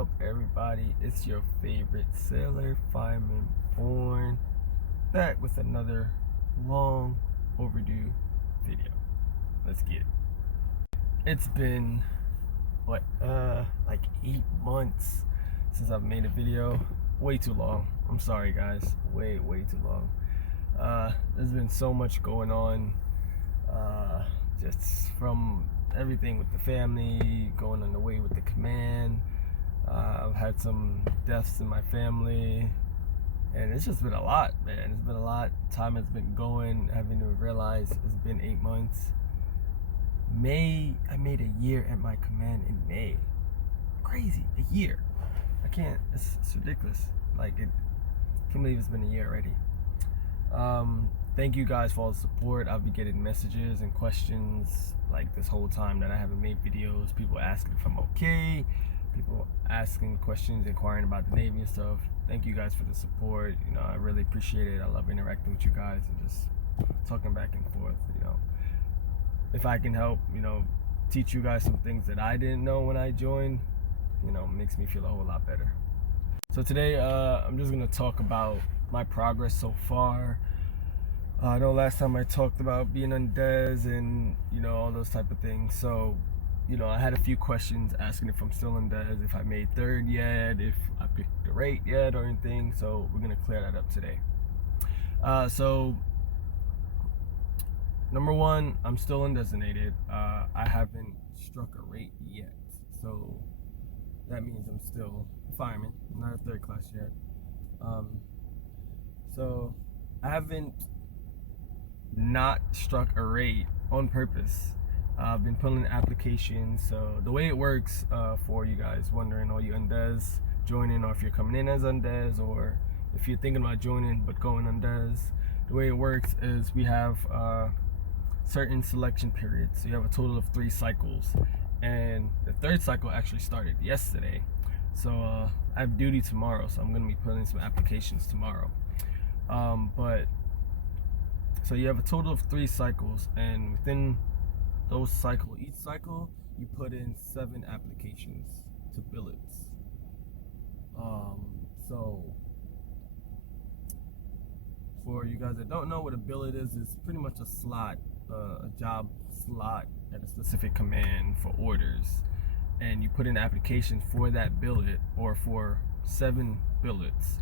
up, everybody? It's your favorite sailor, fireman born, back with another long overdue video. Let's get it. It's been like 8 months since I've made a video. Way too long. I'm sorry, guys. Way too long. There's been so much going on, just from everything with the family, going on the way with the command. I've had some deaths in my family, and it's just been a lot, man. It's been a lot. Time has been going. I haven't even realized it's been 8 months. I made a year at my command in May. Crazy, a year. I can't. It's ridiculous. I can't believe it's been a year already. Thank you guys for all the support. I'll be getting messages and questions like this whole time that I haven't made videos. People asking if I'm okay. People asking questions, inquiring about the Navy and stuff. Thank you guys for the support. I really appreciate it. I love interacting with you guys and just talking back and forth. If I can help, teach you guys some things that I didn't know when I joined, makes me feel a whole lot better. So today, I'm just gonna talk about my progress so far. I know last time I talked about being on DES and all those type of things. So, I had a few questions asking if I'm still on DES, if I made third yet, if I picked the rate yet or anything. So we're gonna clear that up today. So number one, I'm still undesignated. I haven't struck a rate yet, so that means I'm still a fireman. I'm not a third class yet. So I haven't not struck a rate on purpose. I've been pulling applications. So the way it works, for you guys wondering, all you undes joining, or if you're coming in as undes, or if you're thinking about joining but going undes, the way it works is we have certain selection periods. So you have a total of 3 cycles, and the third cycle actually started yesterday. So I have duty tomorrow, so I'm going to be putting some applications tomorrow. So you have a total of 3 cycles, and within those cycles, each cycle, you put in 7 applications to billets. So for you guys that don't know what a billet is, it's pretty much a slot, a job slot at a specific command for orders, and you put in applications for that billet or for 7 billets,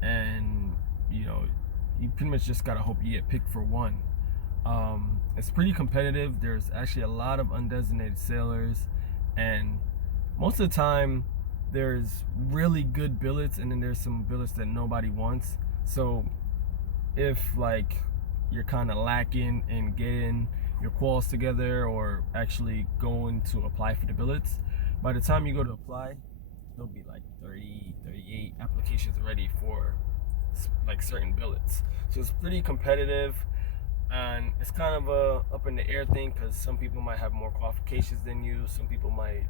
and you pretty much just gotta hope you get picked for one. It's pretty competitive. There's actually a lot of undesignated sailors, and most of the time there's really good billets, and then there's some billets that nobody wants. So if you're kind of lacking in getting your quals together or actually going to apply for the billets, by the time you go to apply, there'll be 30, 38 applications ready for certain billets. So it's pretty competitive, and it's kind of a up in the air thing, because some people might have more qualifications than you. Some people might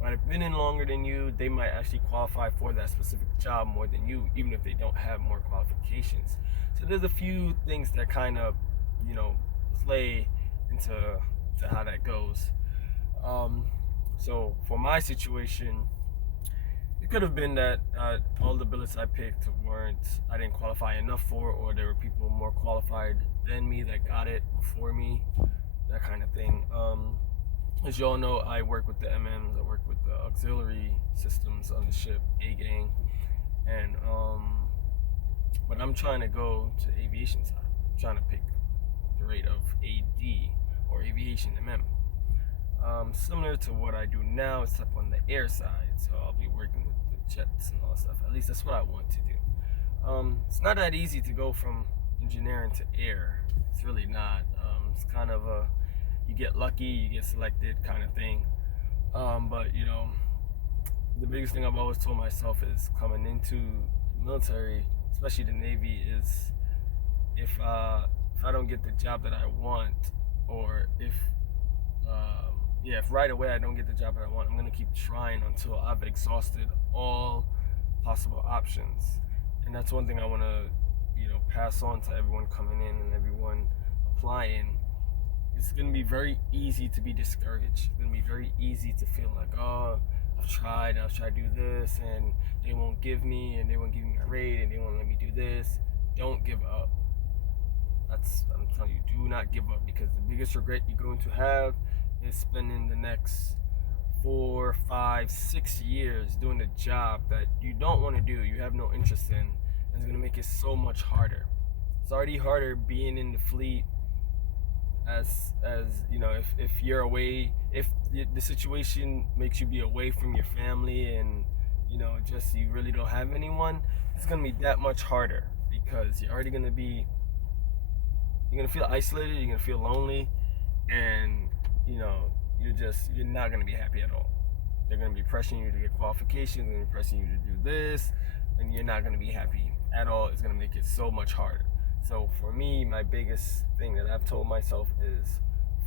have been in longer than you. They might actually qualify for that specific job more than you, even if they don't have more qualifications. So there's a few things that kind of play into how that goes. So for my situation, it could have been that all the billets I picked I didn't qualify enough for, or there were people more qualified than me that got it before me, that kind of thing. As you all know, I work with the MMs, I work with the auxiliary systems on the ship, A-Gang, and but I'm trying to go to the aviation side. I'm trying to pick the rate of AD, or aviation MM. Similar to what I do now, except on the air side. So I'll be working with the jets and all that stuff. At least that's what I want to do. It's not that easy to go from engineering to air. It's really not. It's kind of you get lucky, you get selected kind of thing. But the biggest thing I've always told myself is, coming into the military, especially the Navy, is if I don't get the job that I want, or if right away I don't get the job that I want, I'm gonna keep trying until I've exhausted all possible options. And that's one thing I want to pass on to everyone coming in and everyone applying. It's gonna be very easy to be discouraged. It's gonna be very easy to feel like, oh, I've tried to do this, and they won't give me a rate, and they won't let me do this. Don't give up. I'm telling you, do not give up, because the biggest regret you're going to have is spending the next 4, 5, 6 years doing a job that you don't want to do, you have no interest in, and it's going to make it so much harder. It's already harder being in the fleet, as you know, if you're away, if the situation makes you be away from your family, and you know, just you really don't have anyone, it's going to be that much harder, because you're going to feel isolated, you're going to feel lonely, and you know, you're not going to be happy at all. They're going to be pressuring you to get qualifications, they're going to be pressuring you to do this, and you're not going to be happy at all. It's going to make it so much harder. So for me, my biggest thing that I've told myself is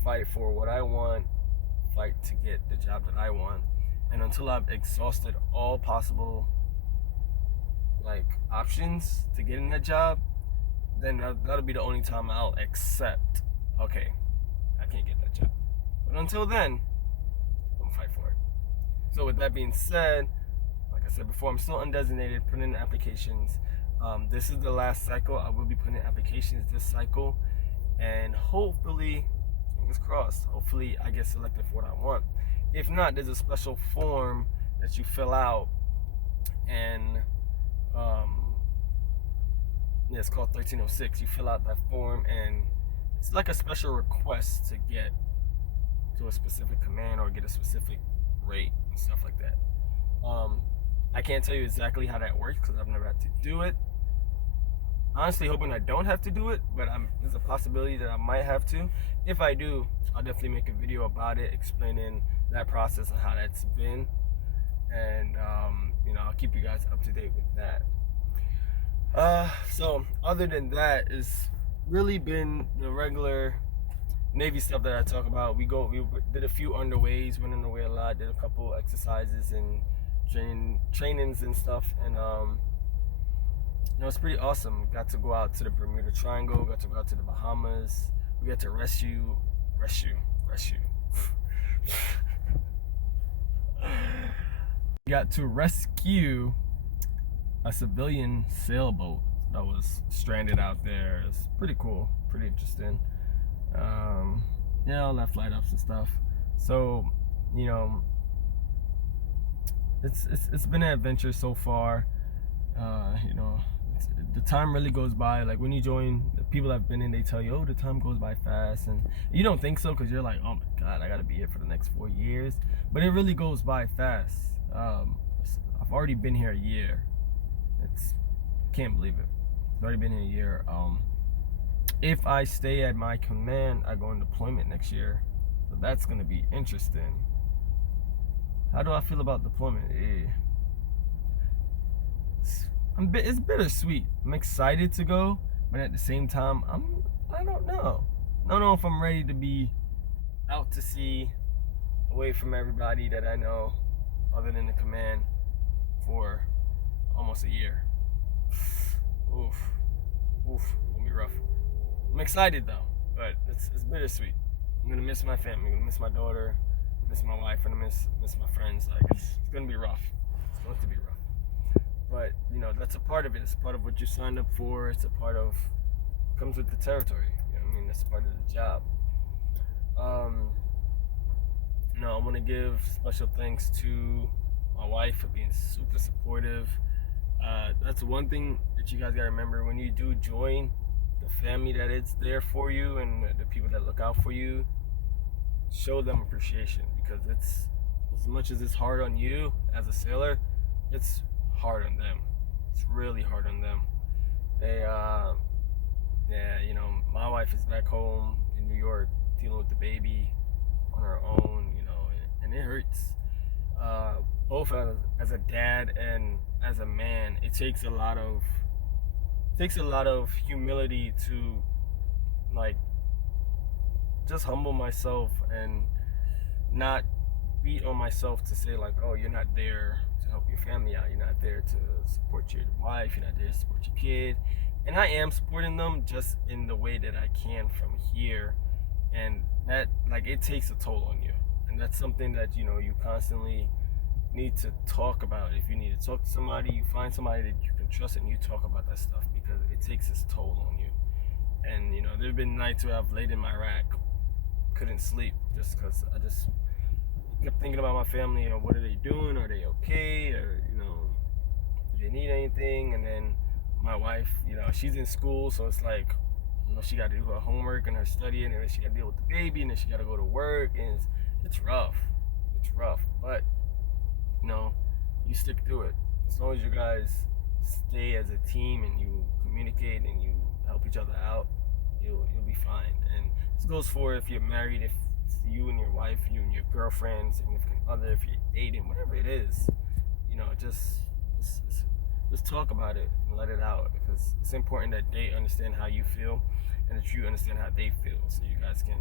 fight for what I want, fight to get the job that I want, and until I've exhausted all possible options to get in that job, then that'll be the only time I'll accept, okay, I can't get that job. But until then, I'm gonna fight for it. So with that being said, like I said before, I'm still undesignated, putting in applications. This is the last cycle. I will be putting in applications this cycle, and hopefully, fingers crossed, hopefully I get selected for what I want. If not, there's a special form that you fill out, and yeah, it's called 1306. You fill out that form, and it's like a special request to get to a specific command or get a specific rate and stuff like that. I can't tell you exactly how that works because I've never had to do it. Honestly, hoping I don't have to do it, but there's a possibility that I might have to. If I do, I'll definitely make a video about it, explaining that process and how that's been, and you know, I'll keep you guys up to date with that. So other than that, it's really been the regular Navy stuff that I talk about. We did a few underways, went underway a lot, did a couple exercises and trainings and stuff, and you know, it's pretty awesome. Got to go out to the Bermuda Triangle, got to go out to the Bahamas. We got to rescue. Got to rescue a civilian sailboat that was stranded out there. It's pretty cool, pretty interesting. Yeah, all that flight ups and stuff. So, you know, it's been an adventure so far. You know, the time really goes by. Like when you join, the people that have been in, they tell you, oh, the time goes by fast, and you don't think so because you're like, oh my god, I gotta be here for the next 4 years. But it really goes by fast. I've already been here a year. Can't believe it. It's already been here a year. If I stay at my command, I go in deployment next year, so that's gonna be interesting. How do I feel about deployment? It's bittersweet. I'm excited to go, but at the same time, I don't know. I don't know if I'm ready to be out to sea, away from everybody that I know, other than the command, for almost a year. Oof, gonna be rough. I'm excited though, but it's bittersweet. I'm gonna miss my family, I'm gonna miss my daughter, miss my wife, and I miss my friends. Like it's gonna be rough. It's going to be rough. But you know, that's a part of it. It's part of what you signed up for. It's a part of comes with the territory. You know what I mean? That's part of the job. You know, I want to give special thanks to my wife for being super supportive. That's one thing that you guys gotta remember when you do join the family, that it's there for you, and the people that look out for you. Show them appreciation, because it's, as much as it's hard on you as a sailor, it's hard on them. It's really hard on them. They yeah, you know, my wife is back home in New York dealing with the baby on her own, you know, and it hurts. Both as a dad and as a man, it takes a lot of humility to like just humble myself and not beat on myself to say like, oh, you're not there to help your family out, you're not there to support your wife, you're not there to support your kid. And I am supporting them just in the way that I can from here, and that, like, it takes a toll on you, and that's something that, you know, you constantly need to talk about it. If you need to talk to somebody, you find somebody that you can trust and you talk about that stuff, because it takes its toll on you. And there have been nights where I've laid in my rack, couldn't sleep, just because I just kept thinking about my family. What are they doing? Are they okay? Or do they need anything? And then my wife, she's in school, so it's like, she got to do her homework and her studying, and then she got to deal with the baby, and then she got to go to work, and it's rough. It's rough, but you stick through it. As long as you guys stay as a team and you communicate and you help each other out, you'll be fine. And this goes for if you're married, if it's you and your wife, you and your girlfriend, significant other, if you're dating, whatever it is, just talk about it and let it out, because it's important that they understand how you feel and that you understand how they feel, so you guys can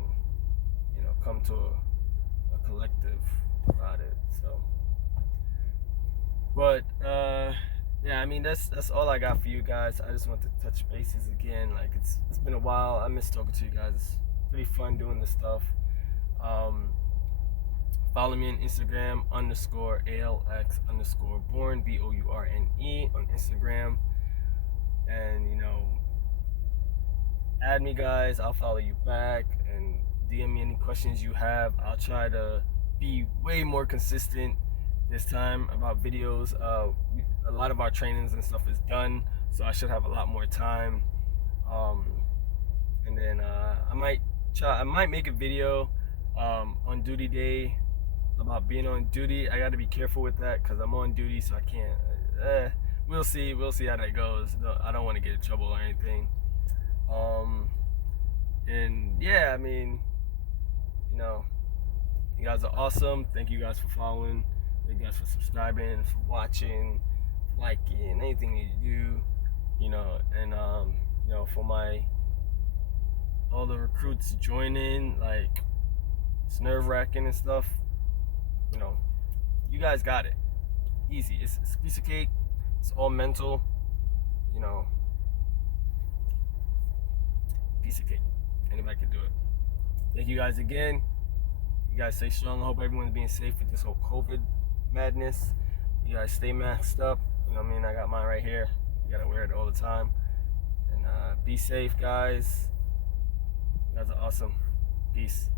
come to a collective about it. So, but yeah, I mean, that's all I got for you guys. I just want to touch bases again. Like, it's been a while. I miss talking to you guys. It's pretty fun doing this stuff. Follow me on Instagram _ALX_born BOURNE on Instagram, and add me, guys. I'll follow you back, and DM me any questions you have. I'll try to be way more consistent this time about videos. A lot of our trainings and stuff is done, so I should have a lot more time. And then I might make a video on duty day about being on duty. I got to be careful with that because I'm on duty, so I can't. We'll see how that goes. I don't want to get in trouble or anything. And yeah, I mean, you guys are awesome. Thank you guys for following. Thank you guys for subscribing, for watching, liking, anything that you do, and for all the recruits joining, like, it's nerve-wracking and stuff. You guys got it. Easy. It's a piece of cake. It's all mental. Piece of cake. Anybody can do it. Thank you guys again. You guys stay strong. I hope everyone's being safe with this whole COVID madness. You guys stay masked up. I got mine right here. You gotta wear it all the time. And be safe, guys. You guys are awesome. Peace.